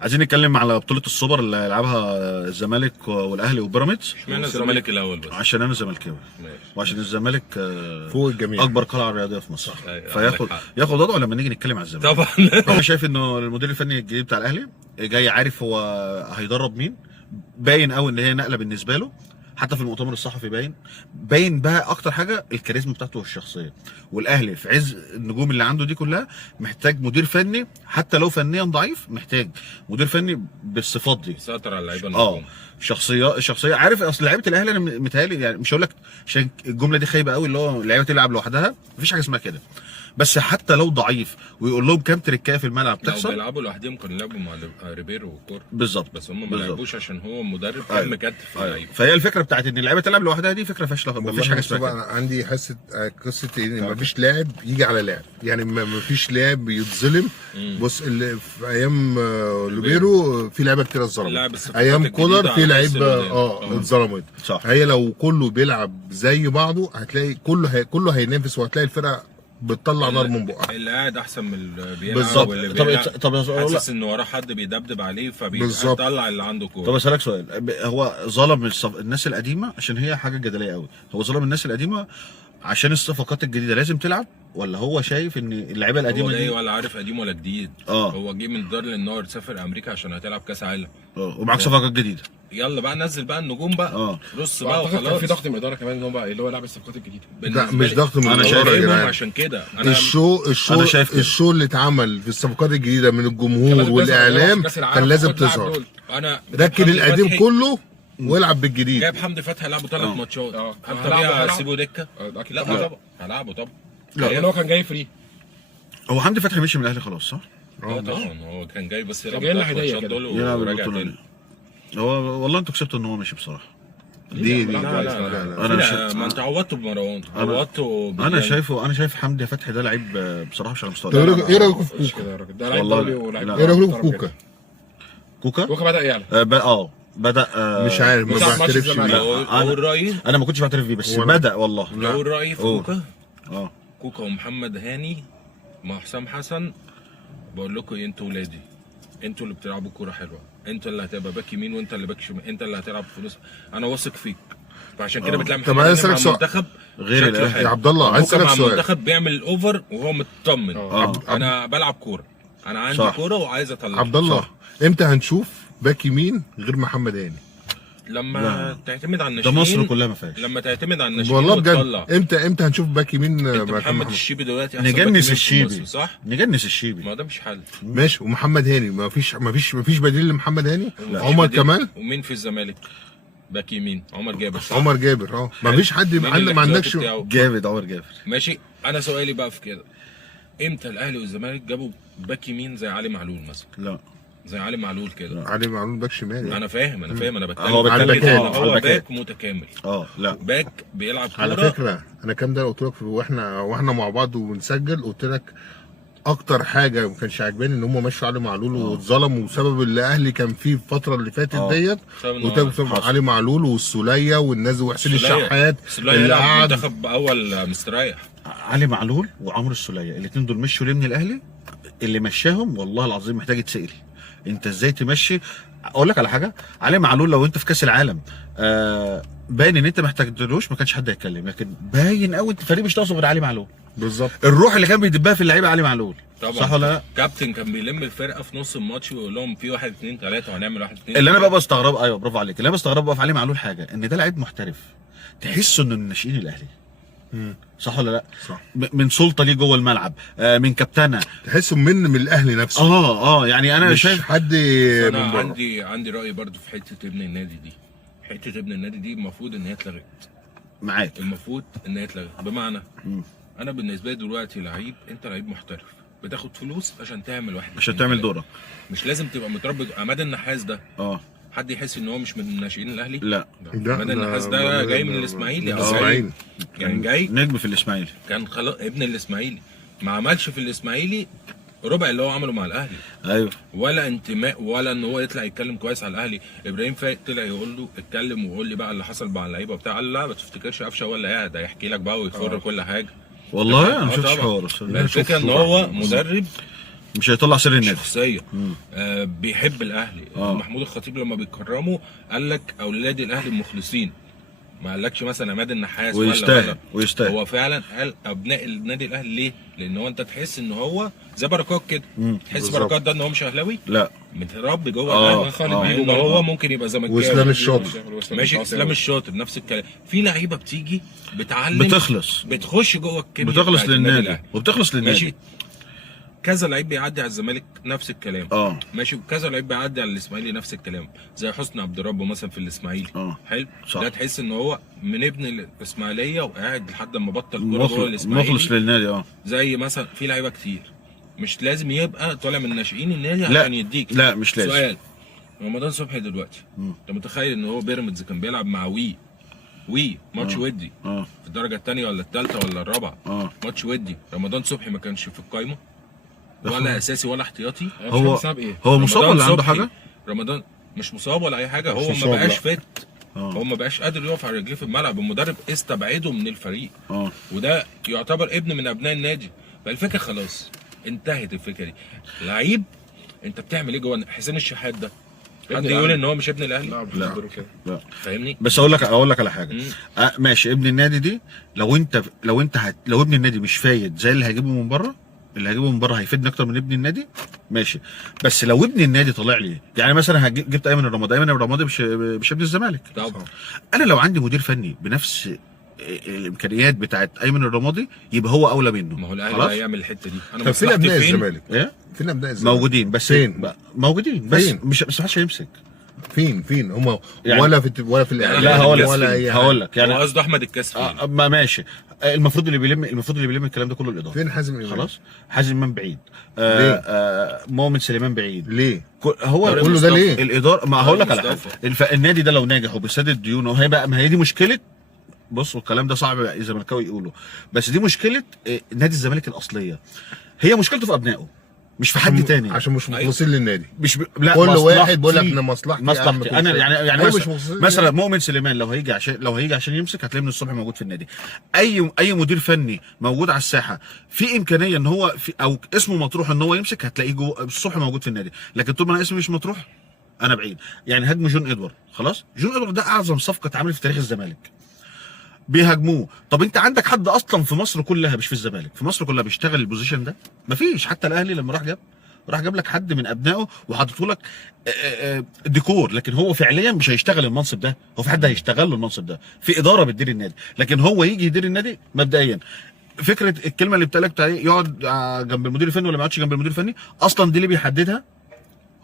عايزين نتكلم على بطوله السوبر اللي هيلعبها الزمالك والاهلي وبيراميدز. اشمعنى الزمالك الاول بس؟ عشان انا زملكاوي وعشان الزمالك فوق الجميع اكبر قلعه رياضيه في مصر. فياخد ياخد وضعه لما نيجي نتكلم على الزمالك. طبعا. انا شايف انه المدير الفني الجديد بتاع الاهلي جاي عارف هو هيدرب مين. باين قوي ان هي نقله بالنسبه له، حتى في المؤتمر الصحفي باين بقى اكتر حاجه الكاريزما بتاعته والشخصيه. والاهلي في عز النجوم اللي عنده دي كلها محتاج مدير فني، حتى لو فنيا ضعيف محتاج مدير فني بالصفات دي يسيطر على اللعيبه. شخصيه عارف. اصل لعيبه الاهلي انا متهيألي يعني مش هقول لك عشان الجمله دي خايبه قوي اللي هو اللعيبه تلعب لوحدها، مفيش حاجه اسمها كده. بس حتى لو ضعيف ويقول لهم كام تريكايه في الملعب تحصل. لو بيلعبوا لوحدهم كانوا لعبوا مع ريبيرو وكور بالظبط، بس هم ما لعبوش عشان هو مدرب كان مكتف في اللعيبه. فهي الفكره بتاعت ان اللعيبه تلعب لوحدها دي فكره فاشله، مفيش حاجه اسمها كده. عندي قصه ان مفيش لاعب يجي على لاعب، يعني مفيش لاعب يتظلم. بص اللي في ايام لوبيرو في لعيبه كتير اتظلمت، ايام كولر في لعيبه اتظلمت. هي لو كله بيلعب زي بعضه هتلاقي كله هينافس، وهتلاقي الفرقه بتطلع نار من بقها. اللي قاعد احسن من اللي بيلعب بالظبط. واللي طب حاسس ان وراه حد بيدبدب عليه فبيطلع اللي عنده كوره. طب اسالك سؤال، هو ظلم الناس القديمه عشان هي حاجه جدليه قوي؟ هو ظلم الناس القديمه عشان الصفقات الجديده لازم تلعب، ولا هو شايف ان اللعيبه القديمه دي هو ولا عارف قديم ولا جديد؟ هو جه من دار ان هو يسافر امريكا عشان هتلعب كاس عالم ومعاك صفقات جديده. يلا بقى نزل بقى النجوم بقى رص بقى وخلاص. كان في ضغط من الاداره كمان ان هو بقى اللي هو يلعب الصفقات الجديده. لا مش ضغط من الاداره يا جدعان، عشان كده الشو اللي اتعمل في الصفقات الجديده من الجمهور والاعلام كان لازم تظهر. انا ركن القديم كله والعب بالجديد. جايب حمدي فتحي لعبه 3 ماتشات، هل طبيعي اسيبه دكه؟ لا طبعا هلعبه طبعا. لا هو كان جاي فري. هو حمدي فتحي مشي من الاهلي خلاص صح؟ طبعا هو كان جاي بس يلعب 3 ماتشات دول وراجع تاني. هو والله انتوا كسبتوا ان هو مشي بصراحه. دي لا ما انت عوضته بمروان، عوضته. انا شايف حمدي فتحي ده لعيب بصراحه مش على مستوى. ايه رايكم في كوكا؟ ده لعيب دولي ولاعيب. ايه رايكم في كوكا بدا يعلى. بدأ مش عارف ما بعترفش بيه. اقول رايي انا ما كنتش بعترف بيه بس بدأ والله. اقول رايي في كوكا. كوكا ومحمد هاني مع حسام حسن. بقول لكم انتوا ولادي، انتوا اللي بتلعبوا كوره حلوه، انت اللي هتبقى باك يمين وانت اللي باك شمال، انت اللي هتلعب في نص. انا واثق فيك، فعشان كده بتلاقي محمد هاني مع المنتخب غير يا عبد الله. عايز اسالك سؤال، المنتخب بيعمل الاوفر وهو مطمن. انا بلعب كوره، انا عندي كوره وعايز اطلعها. عبد الله امتى هنشوف باك يمين غير محمد هاني؟ لما تعتمد على الناشئين. ده مصر كلها ما فيهاش. لما تعتمد على الناشئين والله بجد. امتى هنشوف باك يمين؟ محمد الشيبي دلوقتي نجنس الشيبي صح؟ نجنس الشيبي. ما ده مش حل. ماشي. ومحمد هاني ما فيش بديل لمحمد هاني. عمر كمال. ومين في الزمالك باك يمين؟ عمر جابر صح؟ عمر جابر ما فيش حد ما عندكش جامد. عمر جابر ماشي. انا سؤالي بقى في كده، امتى الاهلي والزمالك جابوا باك يمين زي علي معلول مثلا؟ لا زي علي معلول كده. علي معلول باك شمال. انا فاهم انا بتكلم. هو باك متكامل. لا باك بيلعب كوره. على فكره انا كام ده قلت لك واحنا مع بعض وبنسجل، قلت لك اكتر حاجه ما كانش عاجباني ان هم مشوا علي معلول واتظلموا، وسبب اللي الاهلي كان فيه الفتره اللي فاتت ديت. قلت علي معلول والسوليه والناس وحسين الشحات اللي قعد منتخب اول مستريح. علي معلول وعمرو السوليه الاثنين دول مشوا ليه من الاهلي؟ اللي مشاهم والله العظيم محتاج يتسال. انت ازاي تمشي؟ اقول لك على حاجه، علي معلول لو انت في كاس العالم باين ان انت ما محتاجتلوش ما كانش حد يتكلم، لكن باين قوي انت الفريق مش ناقصه غير علي معلول. بالظبط. الروح اللي كان بيدبها في اللعيبه علي معلول طبعا. صح ولا لا؟ كابتن كان بيلم الفرقه في نص الماتش ويقول لهم في 1 2 3 وهنعمل 1 2. اللي انا بقى بستغرب، ايوه برافو عليك، اللي انا بستغرب بقى في علي معلول حاجه، ان ده لعيب محترف تحسه انه من ناشئين الاهلي. صح ولا لا؟ صح. من سلطه ليه جوه الملعب، من كابتنه تحسه من الاهلي نفسه. يعني انا مش شايف حد انا عندي راي برضو في حته ابن النادي دي. حته ابن النادي دي المفروض ان هي اتلغت. معاك. المفروض ان هي اتلغت بمعنى انا بالنسبه لي دلوقتي لعيب، انت لعيب محترف بتاخد فلوس عشان تعمل واحد عشان تعمل دورك، مش لازم تبقى متربي. عماد النحاس ده حد يحس ان هو مش من ناشئين الاهلي؟ لا. عماد النحاس ده جاي من الاسماعيلي. يعني جاي نجم في الاسماعيلي، كان خلاص ابن الاسماعيلي، ما عملش في الاسماعيلي ربع اللي هو عمله مع الاهلي. ايوه. ولا انتماء ولا ان هو يطلع يتكلم كويس على الاهلي. ابراهيم فايق طلع يقول له اتكلم وقول لي بقى اللي حصل مع اللعيبه وبتاع. قال لا ما تفتكرش قفشه ولا قاعد هيحكي لك بقى ويفر كل حاجه. والله انا ما شفتش حوار. الفكره ان هو مدرب مش هيطلع سر النادي. شخصيه بيحب الاهلي. محمود الخطيب لما بيكرمه قال لك اولاد الاهلي مخلصين، ما قالكش مثلا عماد النحاس ويستاهل. هو فعلا قال ابناء النادي الاهلي. ليه؟ لان هو انت تحس ان هو زي بركات كده. تحس بركات ده ان هو مش اهلاوي، لا متربي جوه الاهلي. ان هو ممكن يبقى زملكاوي. واسلام الشاطر ماشي، اسلام الشاطر نفس الكلام. في لعيبه بتيجي بتعلم، بتخش جوه الكيمياء، بتخلص للنادي وبتخلص للنادي. ماشي. كذا لعيب بيعدي على الزمالك نفس الكلام. ماشي. وكذا لعيب بيعدي على الاسماعيلي نفس الكلام، زي حسني عبد ربه مثلا في الاسماعيلي. حلو. صح. ده تحس ان هو من ابن الاسماعيليه وقاعد لحد ما بطل كوره جوه الاسماعيلي، مخلص للنادي. زي مثلا في لعيبه كتير مش لازم يبقى طالع من ناشئين النادي عشان يديك. لا مش لازم. سؤال: رمضان صبحي دلوقتي انت متخيل ان هو بيراميدز كان بيلعب مع وي ماتش ودي في الدرجه الثانيه ولا الثالثه ولا الرابعه؟ ماتش ودي. رمضان صبحي ما كانش في القايمه ولا اساسي ولا احتياطي. هو مصاب ولا عنده حاجه؟ رمضان مش مصاب ولا اي حاجه، هو ما بقاش فت. هو ما بقاش قادر يقف على رجليه في الملعب، المدرب استبعده من الفريق. وده يعتبر ابن من ابناء النادي. فالفكره خلاص انتهت الفكره دي. لعيب انت بتعمل ايه جوه؟ حسين الشحات ده حد يقول ان هو مش ابن الاهلي؟ لا. فاهمني؟ بس اقول لك على حاجه. ماشي، ابن النادي دي لو ابن النادي مش فايد زي اللي هيجيبه من بره، اللي هجيبه من بره هيفيدني اكتر من ابن النادي، ماشي. بس لو ابن النادي طالع لي، يعني مثلا جبت ايمن الرمادي مش ابن الزمالك طبعا. انا لو عندي مدير فني بنفس الامكانيات بتاعت ايمن الرمادي يبقى هو اولى منه. ما هو الاهلي هيعمل الحته دي. انا فين ابناء الزمالك؟ فين ابناء الزمالك؟ موجودين بس موجودين بس مش محدش هيمسك. فين هم يعني ولا في الاعلام لا هقول لك يعني قصده احمد الكاس ما ماشي. المفروض اللي بيلم الكلام ده كله الاداره. فين حازم امام؟ خلاص حازم امام بعيد. مؤمن سليمان بعيد. ليه؟ هو كله ده ليه؟ الاداره. ما هقول لك على حاجه، النادي ده لو ناجح وبيسدد ديونه وهيبقى، ما هي دي مشكله. بص، والكلام ده صعب الزملكاوي يقوله، بس دي مشكله نادي الزمالك الاصليه. هي مشكلته في ابنائه مش في حد تاني، عشان مش مخلصين للنادي. لا، كل واحد بيقول لك انا مصلحتي. انا يعني مثلا مؤمن سليمان لو هيجي عشان يمسك، هتلاقيه من الصبح موجود في النادي. اي مدير فني موجود على الساحه في امكانيه ان هو او اسمه مطروح ان هو يمسك، هتلاقيه جوه الصبح موجود في النادي. لكن طول ما انا اسمي مش مطروح انا بعيد. يعني هاجموا جون ادوارد، خلاص جون ادوارد ده اعظم صفقه اتعملت في تاريخ الزمالك، بيهاجموه. طب انت عندك حد اصلا في مصر كلها، مش في الزمالك، في مصر كلها بيشتغل البوزيشن ده؟ مفيش. حتى الاهلي لما راح جاب لك حد من ابنائه وحاطته لك ديكور، لكن هو فعليا مش هيشتغل المنصب ده. هو في حد هيشتغل له المنصب ده، في اداره بتدير النادي، لكن هو يجي يدير النادي مبدئيا. فكره الكلمه اللي بتقالك يقعد جنب المدير الفني ولا ما يقعدش جنب المدير الفني، اصلا دي اللي بيحددها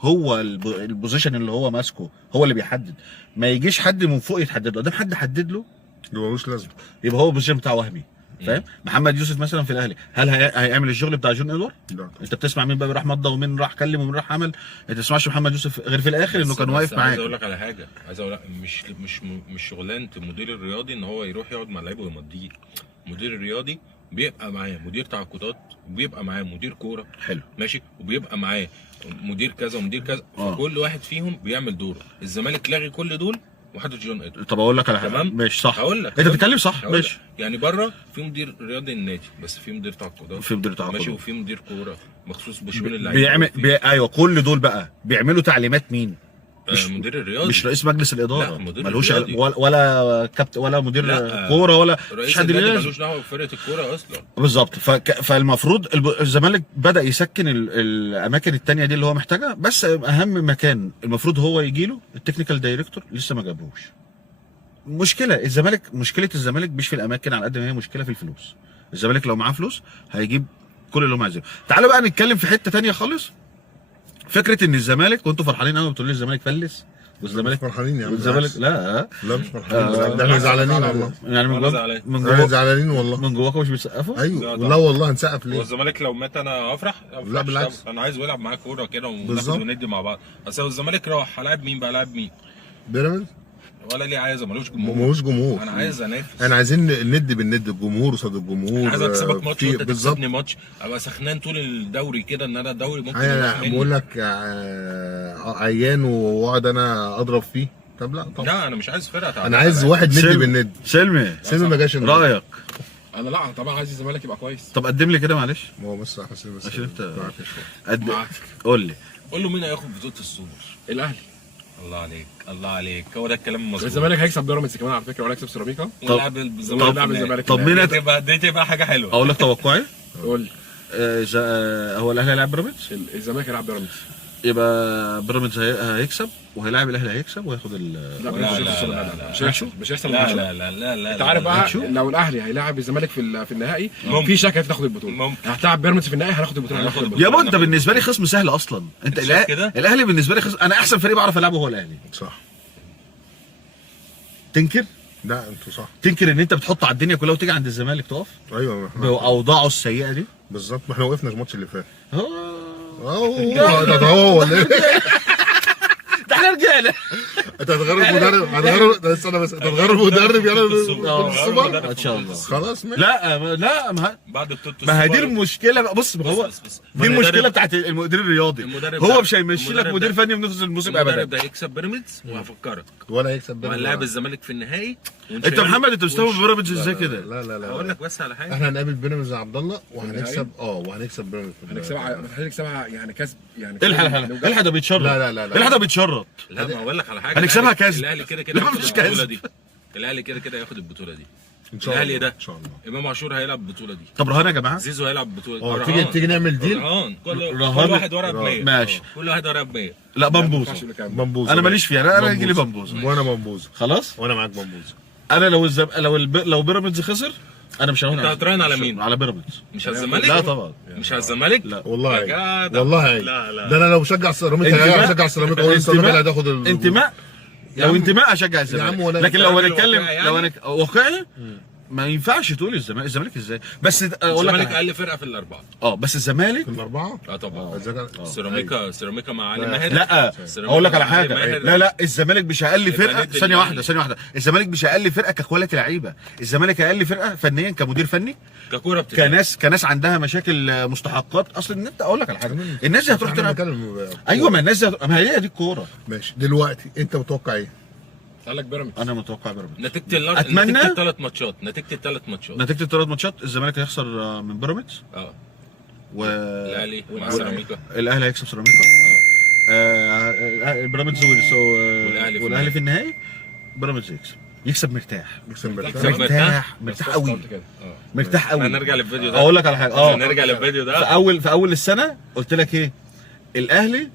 هو البوزيشن اللي هو ماسكه، هو اللي بيحدد. ما يجيش حد من فوق يتحدد له، ده حد حدد له يبقى ملوش لازمه، يبقى هو البوزيشن بتاعه وهمي. فاهم؟ محمد يوسف مثلا في الاهلي، هل هيعمل الشغل بتاع جون ادوارد؟ لا. انت بتسمع مين بقى راح مضى ومين راح كلم ومين راح عمل؟ ما تسمعش محمد يوسف غير في الاخر انه كان واقف معاك. عايز اقول لك على حاجه، مش شغلانه المدير الرياضي ان هو يروح يقعد مع اللعيبه ويمضيه. المدير الرياضي بيبقى معاه مدير تعاقدات، وبيبقى معاه مدير كوره، حلو ماشي، وبيبقى معاه مدير كذا ومدير كذا. فكل واحد فيهم بيعمل دوره. الزمالك لغي كل دول وحاطط جون ادوارد. طب اقول لك على حاجه، ماشي صح، هقول لك انت بتتكلم صح، ماشي. يعني بره في مدير رياضي النادي، بس في مدير تعاقدات، ماشي، وفي مدير كوره مخصوص بشؤون اللعيبه. ايوه، كل دول بقى بيعملوا تعليمات مين؟ مش مدير الرياضي، مش رئيس مجلس الاداره، ملوش ولا كابتن ولا مدير كوره ولا مفيش حد ملوش دعوه بفرقه الكوره اصلا. بالظبط. فالمفروض الزمالك بدا يسكن الاماكن الثانيه دي اللي هو محتاجها، بس اهم مكان المفروض هو يجي له التكنيكال دايركتور لسه ما جابوش. مشكله الزمالك مش في الاماكن على قد ما هي مشكله في الفلوس. الزمالك لو معاه فلوس هيجيب كل اللي هم عايزينه. تعالوا بقى نتكلم في حته ثانيه خالص. فكره ان الزمالك، وانتوا فرحانين قوي بتقولوا لي الزمالك فلس والزمالك فرحانين يا عم. والزمالك لا مش فرحانين، ده احنا زعلانين والله. يعني من جواكم زعلانين والله. من جواكم مش بتسقفوا؟ ايوه لا والله هنسقف ليه؟ هو الزمالك لو مات انا افرح؟ لا بالعكس، انا عايز يلعب معاه كوره كده وناخد وندي مع بعض. بس لو الزمالك راح هلاعب مين بقى؟ لاعب مين؟ بيراميدز ولا ليه؟ عايز ملوش جمهور. انا عايز انافس. انا عايزين الند بالند، الجمهور قصاد الجمهور. انا عايز اكسبك ماتش وانت تكسبني ماتش، ابقى سخنان طول الدوري كده ان انا الدوري ممكن انا بقول لك عيان واقعد انا اضرب فيه. طب لا طبعا، لا انا مش عايز فرقه. انا عايز واحد ند بالند. سلمي ما جاش رايك انا لا طبعا عايز الزمالك يبقى كويس. طب قدم لي كده معلش ما هو بس حسين بس عشان انت معاك شويه. معاك. قول لي. قول له مين هياخد بطوله السوبر. الاهلي. الله عليك الله عليك، هو ده الكلام المظبوط. الزمالك هيكسب بيراميدز كمان على فكره، ولا هيكسب سيراميكا. ونلعب الزمالك. ونلعب الزمالك. طب مين دي تبقى حاجه حلوه. اقول لك توقعي. قول لي. هو الاهلي هيلاعب بيراميدز، الزمالك هيلعب بيراميدز. يبقى بيراميدز هيكسب وهيلاعب الاهلي هيكسب وهياخد لا مش هيحصل مش هيحصل لا الماتش. لا لا لا لا. انت عارف بقى هتشوف. لو الاهلي هيلاعب الزمالك في النهائي ممكن. في شك هتاخد البطوله. ممكن. هتلاعب بيراميدز في النهائي هناخد البطوله. هناخد يا بابا انت بالنسبه لي خصم سهل اصلا. انت انت شايف كده؟ الاهلي بالنسبه لي خصم. انا احسن فريق بعرف العبه هو الاهلي. صح. تنكر لا انتوا صح. تنكر ان انت بتحط على الدنيا كلها وتيجي عند الزمالك تقف ايوه باوضاعه السيئه دي. بالظبط. ما احنا وقفنا الماتش اللي فات. اه ده هو ولا ايه؟ ده احنا رجعنا. انت هتغير المدرب استنى بس انت هتغير المدرب يعني السوبر ان شاء الله. خلاص ماشي. لا بعد بطوله ما هي دي السوبر. المشكله بقى. بص ما هو بس. دي المشكله بتاعت المدير الرياضي. المدرب هو ده- مش هيمشي لك المدرب مدير ده- فني في نص الموسم المدرب ابدا. ده هيكسب بيراميدز وهفكرك ولا هيكسب وهنلاعب الزمالك في النهائي. انت محمد انت بتستوعب بيراميدز ازاي كده؟ لا هقول لك بس على حاجه. احنا هنقابل بيراميدز يا عبد الله وهنكسب بيراميدز هنكسبها يعني كسب يعني. الحق ده بيتشرط. لا. الحق ده بيتشرط. لا ما اقول لك على حاجه. هنكسبها كسب. الاهلي كده كده لا، هياخد مفيش البطوله كسب. دي. الاهلي كده كده هياخد البطوله دي. ان شاء الله الاهلي ده ان شاء الله. امام عاشور هيلعب البطوله دي. طب رهان يا جماعه. زيزو هيلعب البطوله اه رهان. تيجي نعمل ديل. رهان كل رهان. واحد ورا ب 100. ماشي. كل واحد ورا ب 100. لا بمبوزه. بمبوزه انا ماليش فيها. انا هيجي لي بمبوزه. وانا بمبوزه خلاص. وانا معاك بمبوزه. انا لو بيراميدز خسر انا مش هراهن. انت هتراهن على مين؟ على بيراميدز. مش على الزمالك؟ لا طبعا. مش على الزمالك؟ لا. والله يا جدع. والله لا لا ده انا لو بشجع سيراميكا هشجع سيراميكا اقول سيراميكا هتاخد انتماء. لو انتماء هشجع عم الزمالك. ولا لكن لو انت هنتكلم واقعي لو يعني؟ واقعي ما ينفعش تقول الزمالك ازاي. بس اقول لك الزمالك على- اقل فرقه في الاربعه. بس الزمالك الاربعه. اه طبعا. الزمالك- سيراميكا مع علي لا. ماهر. لا سيراميكا اقول لك على مع علي حاجه. ماهر. لا الزمالك مش اقل فرقه. ندي ثانيه الأهلي. واحده الزمالك مش اقل فرقه ككواليتي لعيبه. الزمالك اقل فرقه فنيا كمدير فني ككوره بتتلعب. كناس عندها مشاكل مستحقات. اصل ان انت اقول لك على حاجه. الناس دي هتروح احنا تلعب. بنتكلم ايوه ما الناس دي ما هي دي الكوره. ماشي دلوقتي انت متوقع ايه؟ قال لك بيراميدز. انا متوقع بيراميدز. نتيجه أتمنى. الثلاث ماتشات. نتيجه الثلاث ماتشات الزمالك هيخسر من بيراميدز اه والاهلي الاهلي مع سيراميكا. هيكسب سيراميكا. بيراميدز والاهلي في النهائي. بيراميدز يكسب مرتاح. يكسب مرتاح قوي. مرتاح قوي. هنرجع للفيديو ده. اقول لك على حاجه. نرجع للفيديو ده. في اول السنه قلت لك ايه؟ الاهلي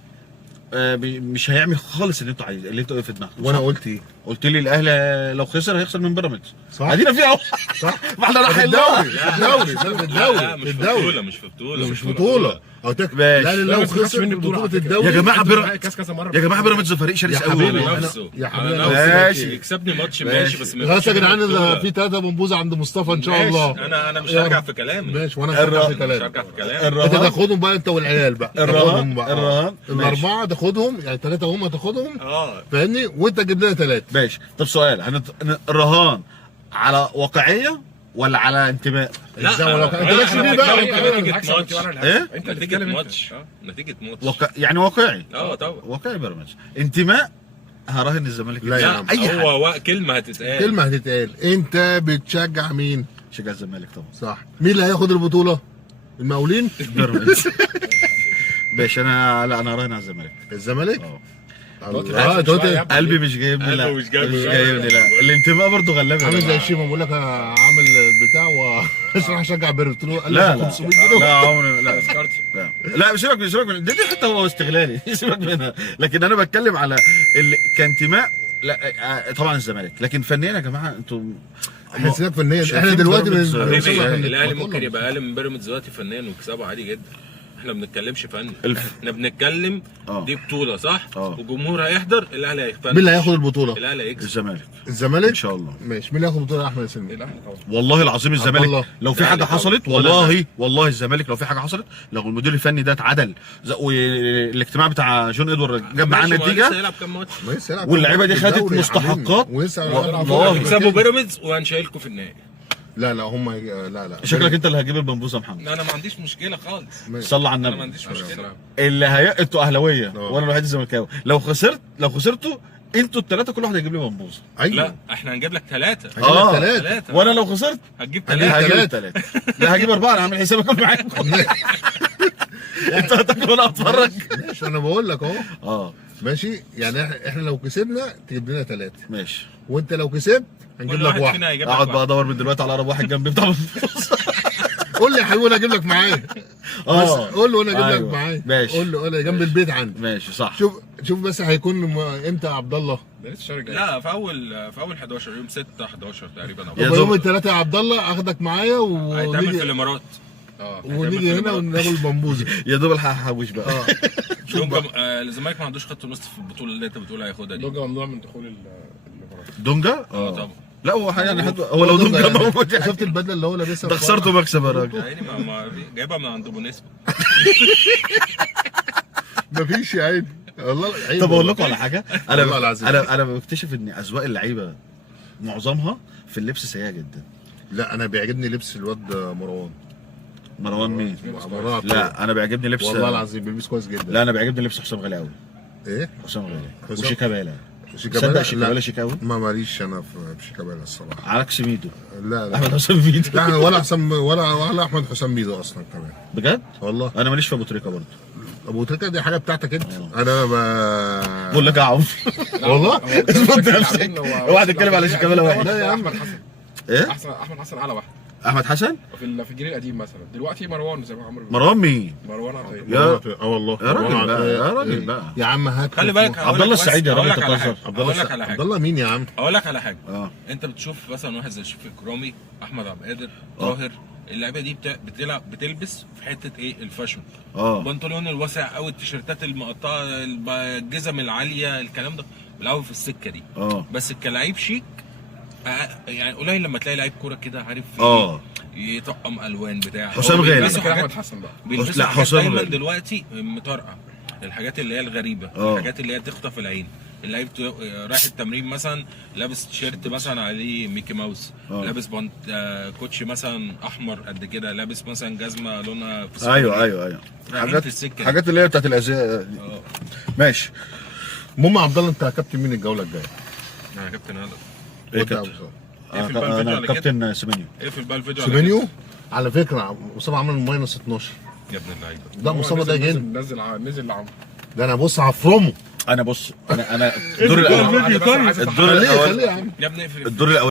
مش هيعمل خالص اللي انتوا في دماغكم. وانا قلت ايه؟ قلت لي الاهلي لو خسر هيخسر من بيراميدز. صح. ادينا فيها اهو. صح. ما احنا رايحين لا مش في بطوله مش بطوله. قلت لك ماشي. لا لو خسر بطوله الدوري يا جماعه كاس كذا مره. يا جماعه بيراميدز فريق شرس يا قوي. حبيبي. والله. نفسه يا حبيبي ماشي. يكسبني ماتش ماشي بس ما خلاص يا يبقاش جدعان بطولة. في 3 بنبوذه عند مصطفى ان شاء الله. ماشي. انا مش يا هرجع رب. في كلامي. ماشي وانا هرجع في مش كلامي. هرجع في كلامي. انت تاخدهم بقى انت والعيال بقى. تاخدهم بقى. الرهان. الاربعه تاخدهم يعني 3 هم تاخدهم اه فاهمني وانت تجيب لنا 3. ماشي. طب سؤال الرهان على واقعيه ولا على انتماء؟ ازاي ولا انت مالكش فيه بقى. ايه؟ انت نتيجة بتتكلم ماتش. نتيجة ماتش. يعني واقعي. اه طبعا. واقعي بيراميدز. انتماء هراهن الزمالك. لا يا عم. اي حاجه. هو كلمة هتتقال. كلمه هتتقال. انت بتشجع مين؟ شجع الزمالك طبعا. صح. مين اللي هياخد البطوله؟ المقاولين؟ بيراميدز. باش انا هراهن على الزمالك. الزمالك؟ اه قلبي مش جايبني. لا قلبه مش جايبني. لا الانتماء برضه غلبني. عامل زي الشيما بقول لك انا عامل بتاع وراح اشجع بيراميدز. قلت له قال لا لي لا 500 جنيه. لا عمري لا تذكرتي. لا سيبك من دي حتى هو استغلالي. سيبك منها. لكن انا بتكلم على كانتماء. لا طبعا الزمالك. لكن فنيا يا جماعه انتوا احنا سيبك فنيا. احنا شايفين دلوقتي بيراميدز الاهلي ممكن يبقى اقل من بيراميدز دلوقتي فنيا ويكسبه عادي جدا. احنا ما بنتكلمش فن. احنا بنتكلم دي بطوله صح؟ والجمهور هيحضر. الاهلي هيفنش. مين اللي هياخد البطوله؟ الاهلي هيكسب. الزمالك الزمالك ان شاء الله. ماشي. مين اللي هياخد البطوله يا احمد سلمي؟ الاهلي طبعا. والله العظيم الزمالك الله. لو في حاجه حصلت والله الزمالك لو في حاجه حصلت لو المدير الفني ده اتعدل والاجتماع بتاع جون ادوارد جاب معاه نتيجه هيلعب كام ماتش؟ واللعيبه دي خدت مستحقات يكسبوا بيراميدز وهنشيلكم في النهائي. لا هم لا شكلك انت اللي هتجيب البنبوسه يا محمد. لا انا ما عنديش مشكله خالص. صلى على انا ما النبي. عنديش مشكله. انتوا اهلاويه وانا الوحيد الزملكاوي. لو خسرتوا انتوا الثلاثه كل واحد هيجيب لي منبوذه. ايوه لا احنا هنجيب لك 3. هجيب لك ثلاثة. 3 وانا لو خسرت هتجيب هجيب 3. هجيب تلاتة. 3. لا هجيب 4، انا عامل حسابي اكل معاكم. انت هتاكل وانا اتفرج. ماشي انا بقول لك اهو. اه ماشي يعني احنا لو كسبنا تجيب لنا 3 ماشي. وانت لو كسبت هنجيب كل لك واحد واحد. فينا هيجيب اقعد لك بقى واحد. ادور من دلوقتي على اقرب واحد جنبي بتاع منبوذه. قول لي يا حبيبي انا اجيب لك معايا. بس قول له انا اجيب لك أيوة. معايا. ماشي. قول له انا جنب البيت عندي. ماشي صح. شوف بس هيكون امتى يا عبد الله؟ ده لسه الشهر الجاي. لا في اول 11 يوم 6 11 تقريبا او يا يبقى دوب. يوم الثلاثاء يا عبد الله اخدك معايا هيتعمل في ونيجي الامارات. ونيجي هنا وناكل بمبوزه. يا دوب الحق احوش بقى. دونجا الزمالك ما عندوش خط نص في البطوله اللي انت بتقول هياخدها دي. دوجا ممنوع من دخول الامارات. دونجا؟ طبعا. لا هو يعني هو لو دونجا موجود شفت يعني. البدله اللي هو لابسها؟ ده خسرته مكسب يا راجل. يعني جايبها من عند بونيسكو. مفيش يا عيني والله عيب. طب اقول لكم على حاجه، والله العظيم. انا بكتشف ان اذواق اللعيبه معظمها في اللبس سيئه جدا. لا انا بيعجبني لبس الواد مروان مين؟ مروان. لا انا بيعجبني لبس والله العظيم بيلبس كويس جدا. لا انا بيعجبني لبس حسام غالي قوي. ايه حسام غالي حسام- وشيكابالا. شيكابالا؟ تصدق شيكابالا لا. شيك قوي ما ماليش انا في شيكابالا الصراحه. عكس ميدو. لا احمد لا حسام ميدو. لا ولا حسام ولا احمد حسام ميدو اصلا كمان. بجد؟ والله انا ماليش في ابو تريكه برضه. ابو تريكه دي حاجه بتاعتك انت. انا بقول لك يا عم. والله اثبت نفسك. اوعى تتكلم على شيكابالا وحش. لا يا عم. احمد حسن. ايه؟ احمد حسن اعلى واحد احمد حسن؟ في الجيل القديم مثلا. دلوقتي مروان زي ما عمرو بيقول. مروان مين؟ مروان عطيه. يا والله يا راجل مروان بقى، عطية. يا راجل بقى. يا عم هات خلي بالك عبد الله السعيد يا راجل هقول لك على تتهزر. حاجه. عبد الله هقول لك على عبد حاجه. الله مين يا عم؟ هقول لك على حاجه. اه انت بتشوف مثلا واحد زي شريف اكرامي، احمد عبد القادر، طاهر، اللعيبه دي بتلبس في حته ايه الفاشن. البنطلون الواسع قوي، التيشيرتات المقطعه، الجزم العاليه، الكلام ده بيلعبوا في السكه دي. بس كلاعب شيك يعني قليل لما تلاقي لعيب كوره كده عارف يطقم الوان بتاع حسام غالي. بيلبسوا كده حاجات- احمد حسن بقى. بيلبسوا لا، حاجات حسام دايما غالي. دلوقتي مطرقه، الحاجات اللي هي الغريبه، الحاجات اللي هي تخطف العين. اللعيب رايح التمرين مثلا لابس تيشيرت مثلا عليه ميكي ماوس، لابس كوتشي مثلا احمر قد كده، لابس مثلا جزمه لونها في ايوه رايحين في السكه دي. حاجات اللي هي بتاعت الازياء. ماشي. المهم عبد الله انت كابتن مين الجوله الجايه؟ انا كابتن هذا. ايه وأنت يا كابتن؟ أبو صلاح؟ اقفل بقى الفيديو انا على كده. كابتن سيمينيو. اقفل بقى الفيديو على سيمينيو على فكره مصطفى عمل ماينس 12. كده. يا ابن اللعيبه. لا مصطفى ده جن. نزل لعمرو. ده انا بص هفرمه. انا بص انا الدور الاول. الفيديو طيب. الدور الاول. خليه يا عم. يا ابني اقفل الدور الاول